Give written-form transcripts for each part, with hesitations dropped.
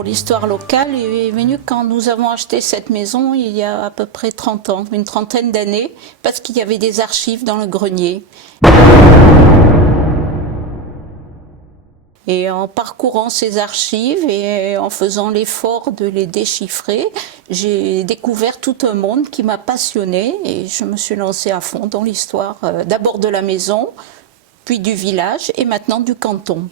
pour l'histoire locale est venu quand nous avons acheté cette maison il y a à peu près 30 ans, une trentaine d'années, parce qu'il y avait des archives dans le grenier. Et en parcourant ces archives et en faisant l'effort de les déchiffrer, j'ai découvert tout un monde qui m'a passionnée et je me suis lancée à fond dans l'histoire d'abord de la maison, puis du village et maintenant du canton.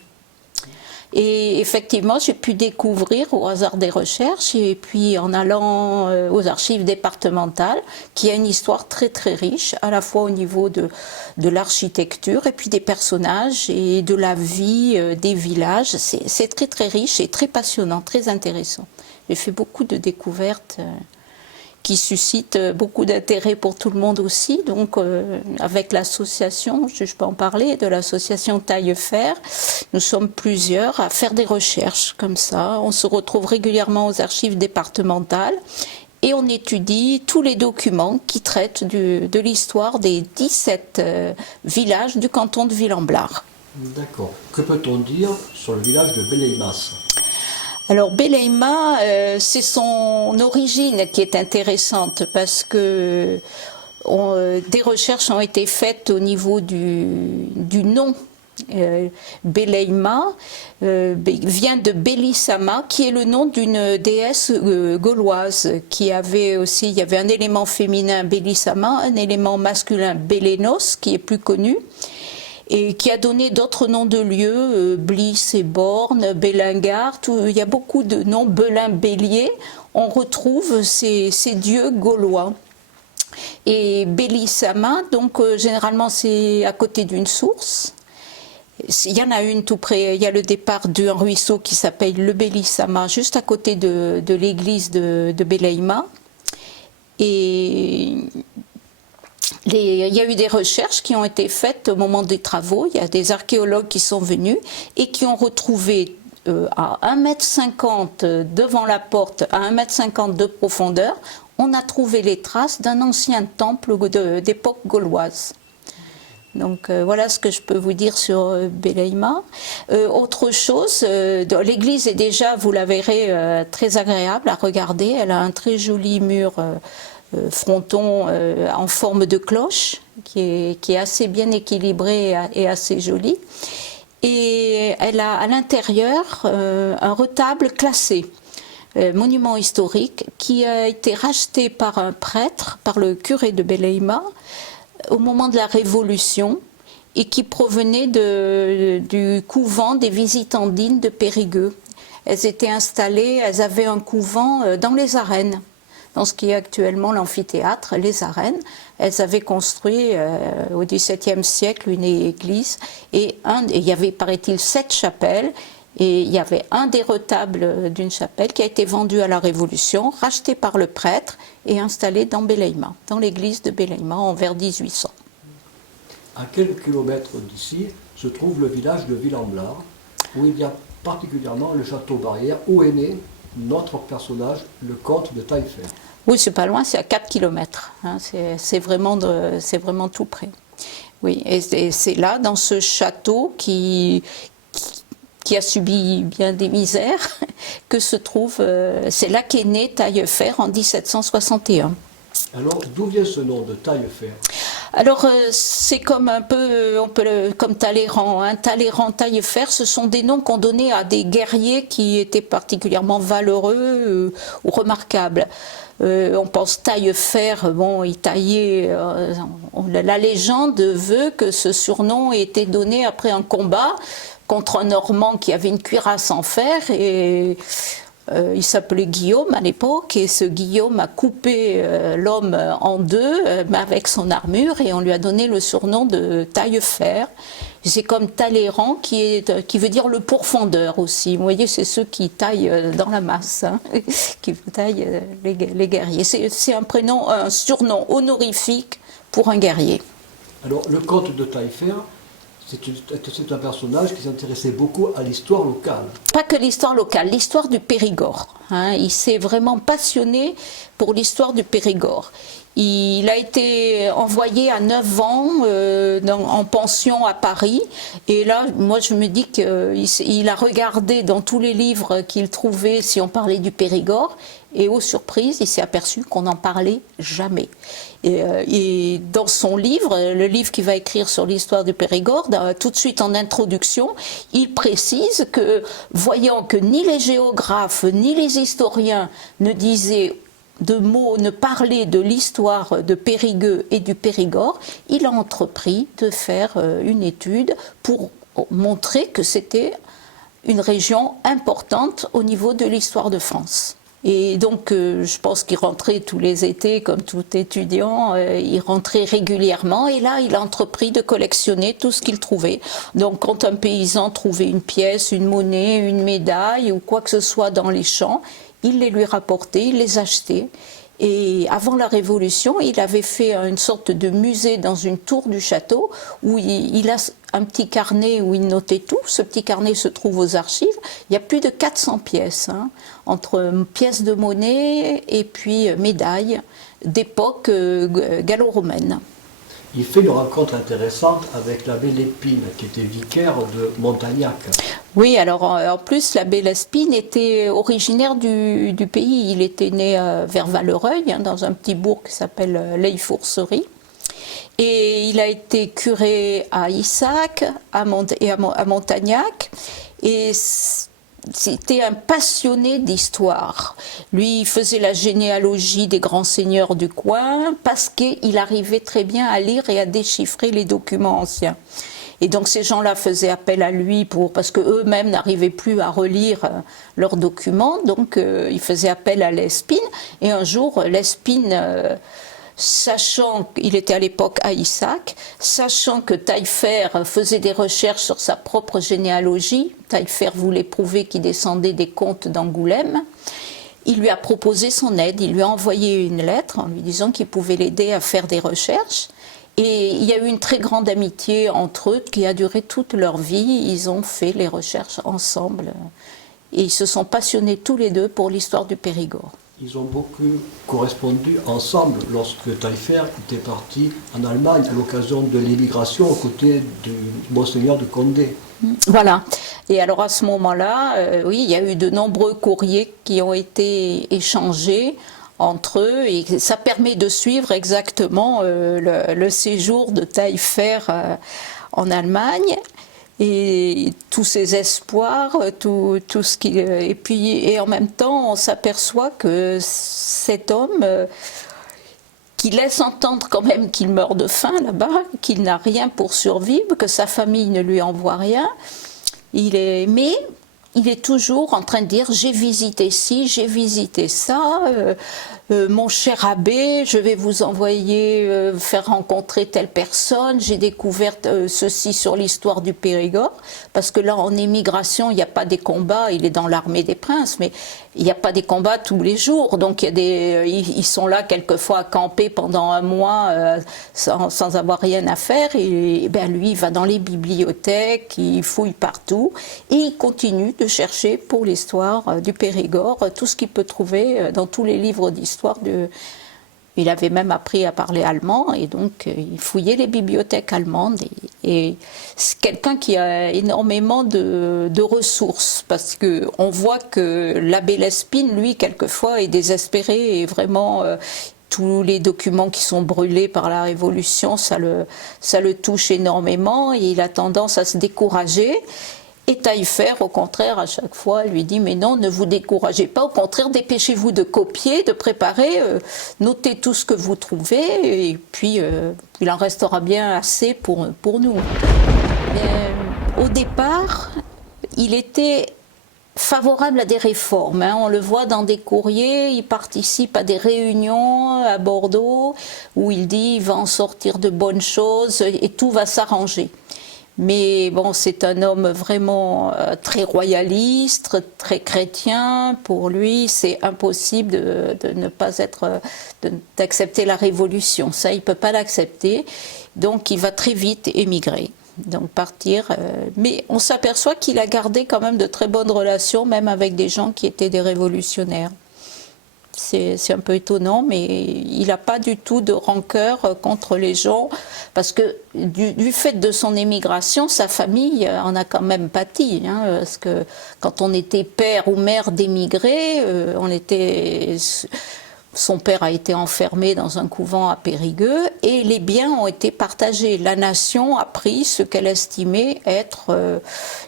Et effectivement, j'ai pu découvrir au hasard des recherches et puis en allant aux archives départementales, qui a une histoire très très riche, à la fois au niveau de l'architecture et puis des personnages et de la vie des villages. C'est très très riche et très passionnant, très intéressant. J'ai fait beaucoup de découvertes qui suscitent beaucoup d'intérêt pour tout le monde aussi. Donc avec l'association, je peux en parler, de l'association Taillefer, nous sommes plusieurs à faire des recherches comme ça. On se retrouve régulièrement aux archives départementales et on étudie tous les documents qui traitent de l'histoire des 17 villages du canton de Ville-en-Blard. D'accord. Que peut-on dire sur le village de Beleymas ? Alors Beleyma, c'est son origine qui est intéressante parce que des recherches ont été faites au niveau du nom. Beleyma vient de Belissama, qui est le nom d'une déesse gauloise qui avait aussi, il y avait un élément féminin Belissama, un élément masculin Bélénos qui est plus connu, et qui a donné d'autres noms de lieux, Bliss et Borne, Bellingar, il y a beaucoup de noms, Belin, Bélier, on retrouve ces dieux gaulois. Et Belissama, donc généralement c'est à côté d'une source, il y en a une tout près, il y a le départ d'un ruisseau qui s'appelle le Belissama, juste à côté de l'église de Beleyma. Et il y a eu des recherches qui ont été faites au moment des travaux, il y a des archéologues qui sont venus et qui ont retrouvé à 1,50 m devant la porte, à 1,50 m de profondeur, on a trouvé les traces d'un ancien temple d'époque gauloise. Donc voilà ce que je peux vous dire sur Beleyma. Autre chose, l'église est déjà, vous la verrez, très agréable à regarder, elle a un très joli mur fronton en forme de cloche qui est assez bien équilibré et assez joli, et elle a à l'intérieur un retable classé monument historique qui a été racheté par un prêtre, par le curé de Beleyma au moment de la Révolution et qui provenait du couvent des Visitandines de Périgueux. Elles étaient installées, elles avaient un couvent dans les arènes, dans ce qui est actuellement l'amphithéâtre, les arènes. Elles avaient construit au XVIIe siècle une église et il y avait, paraît-il, 7 chapelles, et il y avait un des retables d'une chapelle qui a été vendu à la Révolution, racheté par le prêtre et installé dans Beleyma, dans l'église de Beleyma en vers 1800. À quelques kilomètres d'ici se trouve le village de Ville-en-Blard, où il y a particulièrement le château barrière où est né notre personnage, le comte de Taillefer. Oui, c'est pas loin, c'est à 4 km. Hein, c'est vraiment tout près. Oui, et c'est là, dans ce château qui a subi bien des misères, que se trouve, c'est là qu'est né Taillefer en 1761. Alors, d'où vient ce nom de Taillefer ? Alors, c'est comme un peu, comme Talleyrand. Hein. Talleyrand, Taillefer, ce sont des noms qu'on donnait à des guerriers qui étaient particulièrement valeureux ou remarquables. On pense Taillefer, bon, il taillait. La légende veut que ce surnom ait été donné après un combat contre un Normand qui avait une cuirasse en fer et il s'appelait Guillaume à l'époque, et ce Guillaume a coupé l'homme en deux avec son armure et on lui a donné le surnom de Taillefer. C'est comme Talleyrand qui veut dire le pourfendeur aussi. Vous voyez, c'est ceux qui taillent dans la masse, hein, qui taillent les guerriers. C'est un surnom honorifique pour un guerrier. Alors, le comte de Taillefer, c'est un personnage qui s'intéressait beaucoup à l'histoire locale. Pas que l'histoire locale, l'histoire du Périgord. hein. Il s'est vraiment passionné pour l'histoire du Périgord. Il a été envoyé à 9 ans en pension à Paris. Et là, moi, je me dis qu'il a regardé dans tous les livres qu'il trouvait si on parlait du Périgord. Et aux surprises, il s'est aperçu qu'on n'en parlait jamais. Et dans son livre, le livre qu'il va écrire sur l'histoire du Périgord, tout de suite en introduction, il précise que, voyant que ni les géographes ni les historiens ne disaient de mots, ne parlaient de l'histoire de Périgueux et du Périgord, il a entrepris de faire une étude pour montrer que c'était une région importante au niveau de l'histoire de France. Et donc, je pense qu'il rentrait tous les étés, comme tout étudiant, il rentrait régulièrement. Et là, il a entrepris de collectionner tout ce qu'il trouvait. Donc, quand un paysan trouvait une pièce, une monnaie, une médaille ou quoi que ce soit dans les champs, il les lui rapportait, il les achetait. Et avant la Révolution, il avait fait une sorte de musée dans une tour du château où il a un petit carnet où il notait tout. Ce petit carnet se trouve aux archives. Il y a plus de 400 pièces, hein, entre pièces de monnaie et puis médailles d'époque gallo-romaine. Il fait une rencontre intéressante avec l'abbé Lespine, qui était vicaire de Montagnac. Oui, alors en plus, l'abbé Lespine était originaire du pays. Il était né vers Vallereuil, hein, dans un petit bourg qui s'appelle l'Eille-Fourcerie. Et il a été curé à Issac à Montagnac. Et c'était un passionné d'histoire. Lui, il faisait la généalogie des grands seigneurs du coin parce qu'il arrivait très bien à lire et à déchiffrer les documents anciens. Et donc ces gens-là faisaient appel à lui parce qu'eux-mêmes n'arrivaient plus à relire leurs documents. Donc ils faisaient appel à Lespine. Et un jour, Lespine, sachant qu'il était à l'époque à Issac, sachant que Taillefer faisait des recherches sur sa propre généalogie, Taillefer voulait prouver qu'il descendait des comtes d'Angoulême, il lui a proposé son aide, il lui a envoyé une lettre en lui disant qu'il pouvait l'aider à faire des recherches. Et il y a eu une très grande amitié entre eux qui a duré toute leur vie. Ils ont fait les recherches ensemble et ils se sont passionnés tous les deux pour l'histoire du Périgord. Ils ont beaucoup correspondu ensemble lorsque Taillefer était parti en Allemagne à l'occasion de l'émigration aux côtés du Monseigneur de Condé. Voilà. Et alors à ce moment-là, oui, il y a eu de nombreux courriers qui ont été échangés entre eux et ça permet de suivre exactement le séjour de Taillefer en Allemagne. Et tous ses espoirs, tout ce qu'il... Et en même temps, on s'aperçoit que cet homme, qui laisse entendre quand même qu'il meurt de faim là-bas, qu'il n'a rien pour survivre, que sa famille ne lui envoie rien, mais il est toujours en train de dire « j'ai visité ci, j'ai visité ça, mon cher abbé, je vais vous envoyer faire rencontrer telle personne, j'ai découvert ceci sur l'histoire du Périgord », parce que là en émigration il n'y a pas des combats, il est dans l'armée des princes, mais il n'y a pas des combats tous les jours, donc ils sont là quelquefois à camper pendant un mois sans avoir rien à faire, et ben, lui il va dans les bibliothèques, il fouille partout, et il continue de chercher pour l'histoire du Périgord tout ce qu'il peut trouver dans tous les livres d'histoire. Il avait même appris à parler allemand et donc il fouillait les bibliothèques allemandes et c'est quelqu'un qui a énormément de ressources parce qu'on voit que l'abbé Lespine, lui, quelquefois est désespéré et vraiment tous les documents qui sont brûlés par la Révolution, ça le touche énormément et il a tendance à se décourager. Et Taillefer, au contraire, à chaque fois, lui dit « Mais non, ne vous découragez pas, au contraire, dépêchez-vous de copier, de préparer, notez tout ce que vous trouvez, et puis il en restera bien assez pour nous. » Au départ, il était favorable à des réformes. Hein. On le voit dans des courriers, il participe à des réunions à Bordeaux, où il dit « Il va en sortir de bonnes choses, et tout va s'arranger ». Mais bon, c'est un homme vraiment très royaliste, très chrétien. Pour lui, c'est impossible de ne pas d'accepter la Révolution. Ça, il ne peut pas l'accepter. Donc, il va très vite émigrer. Donc partir, mais on s'aperçoit qu'il a gardé quand même de très bonnes relations, même avec des gens qui étaient des révolutionnaires. C'est un peu étonnant, mais il n'a pas du tout de rancœur contre les gens, parce que du fait de son émigration, sa famille en a quand même pâti, hein, parce que quand on était père ou mère d'émigrés, son père a été enfermé dans un couvent à Périgueux et les biens ont été partagés. La nation a pris ce qu'elle estimait être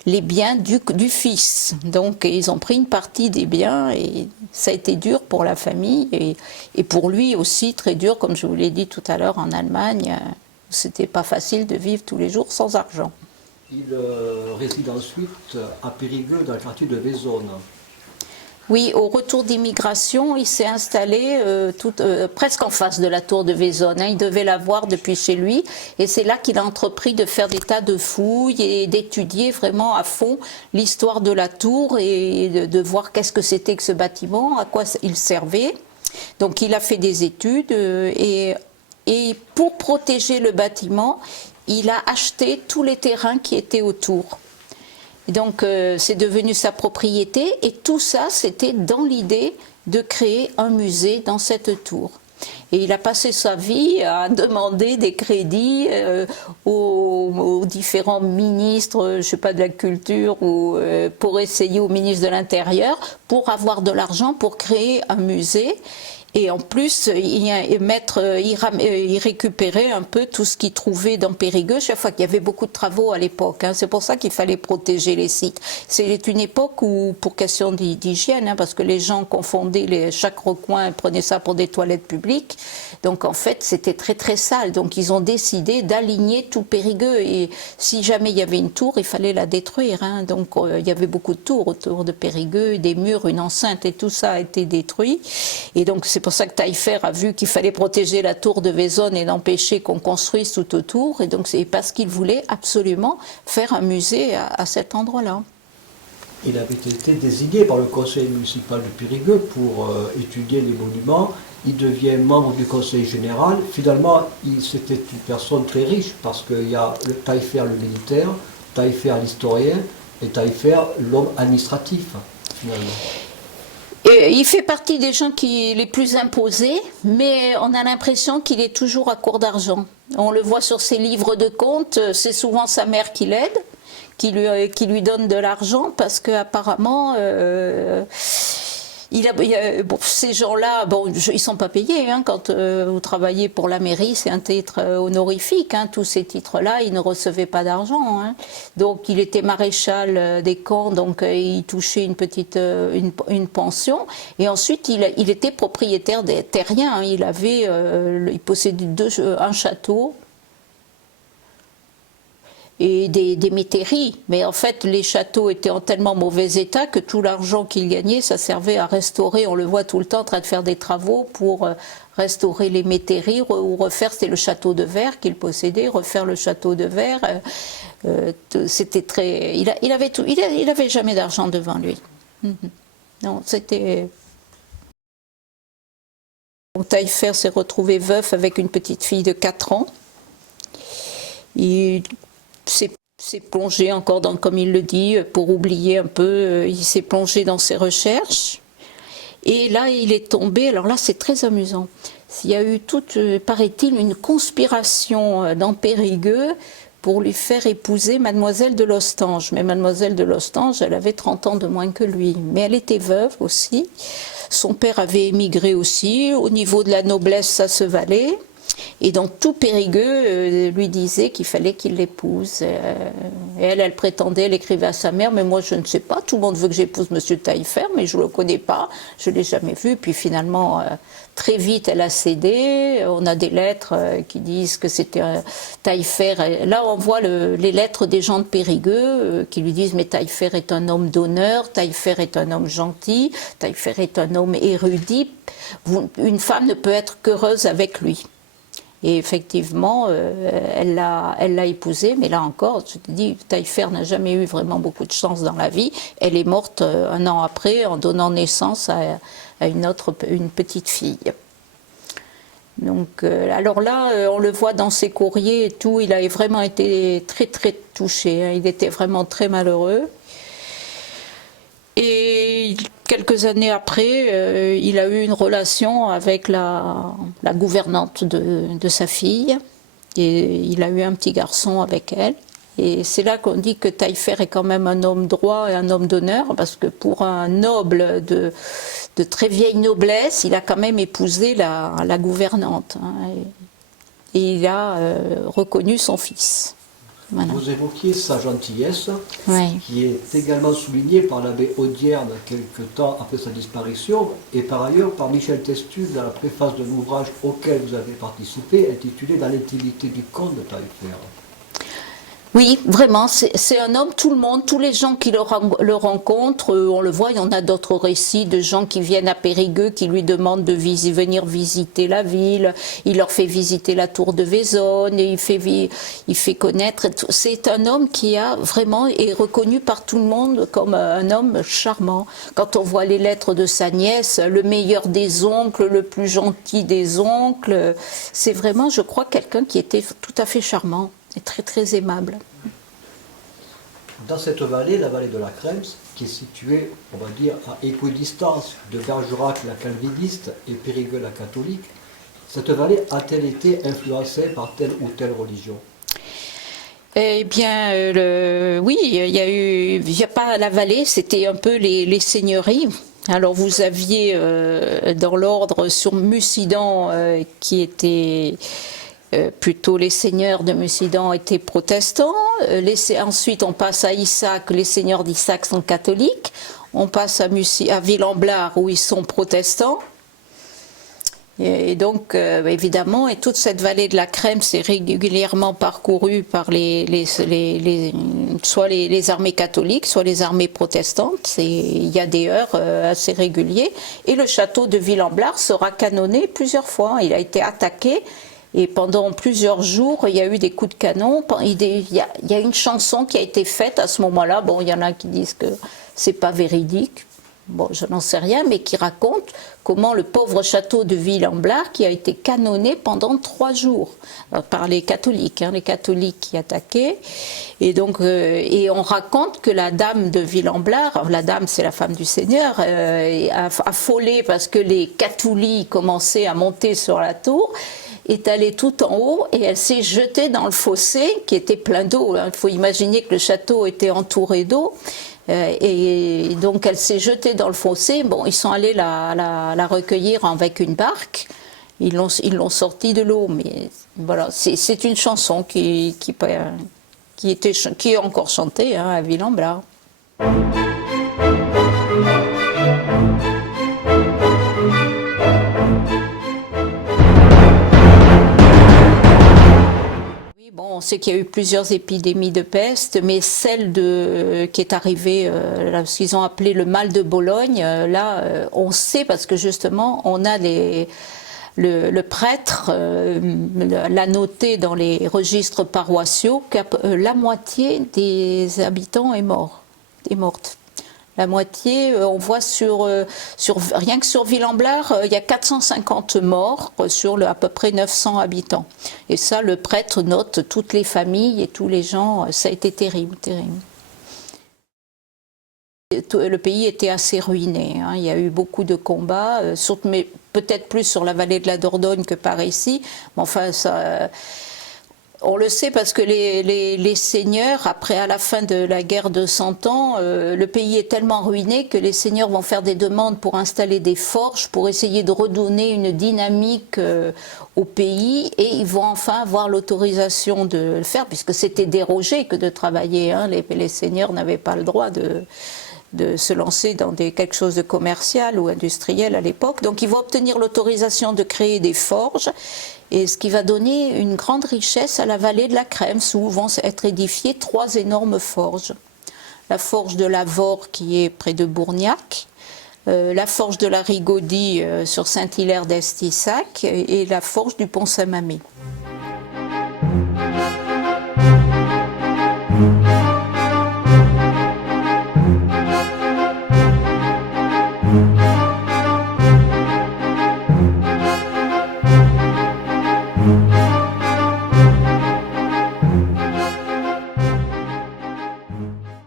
les biens du fils. Donc ils ont pris une partie des biens et ça a été dur pour la famille et pour lui aussi très dur, comme je vous l'ai dit tout à l'heure en Allemagne. C'était pas facile de vivre tous les jours sans argent. Il réside ensuite à Périgueux, dans le quartier de Vaisonne. Oui, au retour d'immigration, il s'est installé presque en face de la tour de Vaisonne. Il devait la voir depuis chez lui. Et c'est là qu'il a entrepris de faire des tas de fouilles et d'étudier vraiment à fond l'histoire de la tour et de voir qu'est-ce que c'était que ce bâtiment, à quoi il servait. Donc il a fait des études et pour protéger le bâtiment, il a acheté tous les terrains qui étaient autour. Donc c'est devenu sa propriété et tout ça c'était dans l'idée de créer un musée dans cette tour. Et il a passé sa vie à demander des crédits aux différents ministres, je sais pas, de la culture ou pour essayer au ministre de l'Intérieur pour avoir de l'argent pour créer un musée. Et en plus, il récupérait un peu tout ce qu'il trouvait dans Périgueux, chaque fois qu'il y avait beaucoup de travaux à l'époque. Hein. C'est pour ça qu'il fallait protéger les sites. C'est une époque où, pour question d'hygiène, hein, parce que les gens confondaient chaque recoin et prenaient ça pour des toilettes publiques. Donc en fait, c'était très très sale. Donc ils ont décidé d'aligner tout Périgueux. Et si jamais il y avait une tour, il fallait la détruire. Hein. Donc il y avait beaucoup de tours autour de Périgueux, des murs, une enceinte et tout ça a été détruit. Et donc c'est pour ça que Taillefer a vu qu'il fallait protéger la tour de Vaisonne et d'empêcher qu'on construise tout autour. Et donc c'est parce qu'il voulait absolument faire un musée à cet endroit-là. Il avait été désigné par le conseil municipal de Périgueux pour étudier les monuments. Il devient membre du conseil général. Finalement, c'était une personne très riche parce qu'il y a Taillefer le militaire, Taillefer l'historien et Taillefer l'homme administratif, finalement. Et il fait partie des gens les plus imposés, mais on a l'impression qu'il est toujours à court d'argent. On le voit sur ses livres de comptes, c'est souvent sa mère qui l'aide, qui lui donne de l'argent parce qu'apparemment ces gens-là, ils sont pas payés. Hein, quand vous travaillez pour la mairie, c'est un titre honorifique. Hein, tous ces titres-là, ils ne recevaient pas d'argent. Hein. Donc, il était maréchal des camps, donc il touchait une petite une pension. Et ensuite, il était propriétaire des terriens. Hein, il possédait un château et des métairies. Mais en fait, les châteaux étaient en tellement mauvais état que tout l'argent qu'il gagnait, ça servait à restaurer. On le voit tout le temps en train de faire des travaux pour restaurer les métairies ou refaire, c'était le château de verre qu'il possédait, refaire le château de verre. C'était très... Il avait tout, il avait jamais d'argent devant lui. Non, c'était... Taillefer s'est retrouvé veuf avec une petite fille de 4 ans. Il s'est plongé encore dans, comme il le dit, pour oublier un peu, il s'est plongé dans ses recherches. Et là, il est tombé, alors là, c'est très amusant. Il y a eu toute, paraît-il, une conspiration dans Périgueux pour lui faire épouser Mademoiselle de Lostange. Mais Mademoiselle de Lostange, elle avait 30 ans de moins que lui. Mais elle était veuve aussi. Son père avait émigré aussi. Au niveau de la noblesse, ça se valait. Et donc tout Périgueux lui disait qu'il fallait qu'il l'épouse. Et elle prétendait, elle écrivait à sa mère, mais moi je ne sais pas, tout le monde veut que j'épouse M. Taillefer, mais je ne le connais pas, je ne l'ai jamais vu. Puis finalement, très vite, elle a cédé. On a des lettres qui disent que c'était Taillefer. Là, on voit les lettres des gens de Périgueux qui lui disent, mais Taillefer est un homme d'honneur, Taillefer est un homme gentil, Taillefer est un homme érudit. Une femme ne peut être qu'heureuse avec lui. Et effectivement, elle l'a épousé, mais là encore, je te dis, Taillefer n'a jamais eu vraiment beaucoup de chance dans la vie. Elle est morte 1 an après en donnant naissance à une petite fille. Donc, alors là, on le voit dans ses courriers et tout, il a vraiment été très très touché, hein. Il était vraiment très malheureux. Et quelques années après, il a eu une relation avec la gouvernante de sa fille. Et il a eu un petit garçon avec elle. Et c'est là qu'on dit que Taillefer est quand même un homme droit et un homme d'honneur, parce que pour un noble de très vieille noblesse, il a quand même épousé la gouvernante, hein, et il a reconnu son fils. Voilà. Vous évoquiez sa gentillesse, Ouais. qui est également soulignée par l'abbé Audierne quelque temps après sa disparition, et par ailleurs par Michel Testu dans la préface de l'ouvrage auquel vous avez participé, intitulé Dans l'intimité du comte de Taillefer. Oui, vraiment, c'est un homme, tout le monde, tous les gens qui le rencontrent, on le voit, il y en a d'autres récits de gens qui viennent à Périgueux, qui lui demandent de venir visiter la ville, il leur fait visiter la tour de Vaisonne, et il fait connaître, c'est un homme qui a vraiment est reconnu par tout le monde comme un homme charmant. Quand on voit les lettres de sa nièce, le meilleur des oncles, le plus gentil des oncles, c'est vraiment, je crois, quelqu'un qui était tout à fait charmant. Et très très aimable. Dans cette vallée, la vallée de la Krems, qui est située, on va dire, à équidistance de Bergerac la calviniste et Périgueux la catholique, cette vallée a-t-elle été influencée par telle ou telle religion? Eh bien, oui, il n'y a pas la vallée, c'était un peu les seigneuries. Alors vous aviez dans l'ordre sur Mussidan qui était... plutôt les seigneurs de Mussidan étaient protestants, ensuite on passe à Issac, les seigneurs d'Issac sont catholiques, on passe à Villamblard où ils sont protestants, et donc évidemment, et toute cette vallée de la Krems est régulièrement parcourue par soit les armées catholiques, soit les armées protestantes, il y a des heurts assez réguliers, et le château de Villamblard sera canonné plusieurs fois, il a été attaqué. Et pendant plusieurs jours, il y a eu des coups de canon. Il y a une chanson qui a été faite à ce moment-là. Bon, il y en a qui disent que c'est pas véridique. Bon, je n'en sais rien, mais qui raconte comment le pauvre château de Villamblard qui a été canonné pendant 3 jours par les catholiques, hein, les catholiques qui attaquaient. Et donc, et on raconte que la dame de Villamblard, la dame c'est la femme du Seigneur, affolée parce que les catholiques commençaient à monter sur la tour, est allée tout en haut et elle s'est jetée dans le fossé qui était plein d'eau. Il faut imaginer que le château était entouré d'eau. Et donc elle s'est jetée dans le fossé. Bon, ils sont allés la recueillir avec une barque. Ils l'ont sortie de l'eau. Mais voilà, c'est une chanson qui est encore chantée, hein, à Villamblard. Bon, on sait qu'il y a eu plusieurs épidémies de peste, mais celle qui est arrivée, ce qu'ils ont appelé le mal de Bologne, là, on sait parce que justement, on a le prêtre l'a noté dans les registres paroissiaux que la moitié des habitants est morte. La moitié, on voit rien que sur Villamblard, il y a 450 morts sur à peu près 900 habitants. Et ça, le prêtre note toutes les familles et tous les gens, ça a été terrible, terrible. Le pays était assez ruiné, hein. Il y a eu beaucoup de combats, mais peut-être plus sur la vallée de la Dordogne que par ici. Mais enfin, ça... On le sait parce que les seigneurs, à la fin de la guerre de 100 ans, le pays est tellement ruiné que les seigneurs vont faire des demandes pour installer des forges, pour essayer de redonner une dynamique au pays, et ils vont enfin avoir l'autorisation de le faire, puisque c'était dérogé que de travailler, hein. Les seigneurs n'avaient pas le droit de se lancer dans quelque chose de commercial ou industriel à l'époque. Donc ils vont obtenir l'autorisation de créer des forges, et ce qui va donner une grande richesse à la vallée de la Krems, où vont être édifiées 3 énormes forges. La forge de la Vore qui est près de Bourgnac, la forge de la Rigaudie sur Saint-Hilaire d'Estissac et la forge du Pont-Saint-Mamé.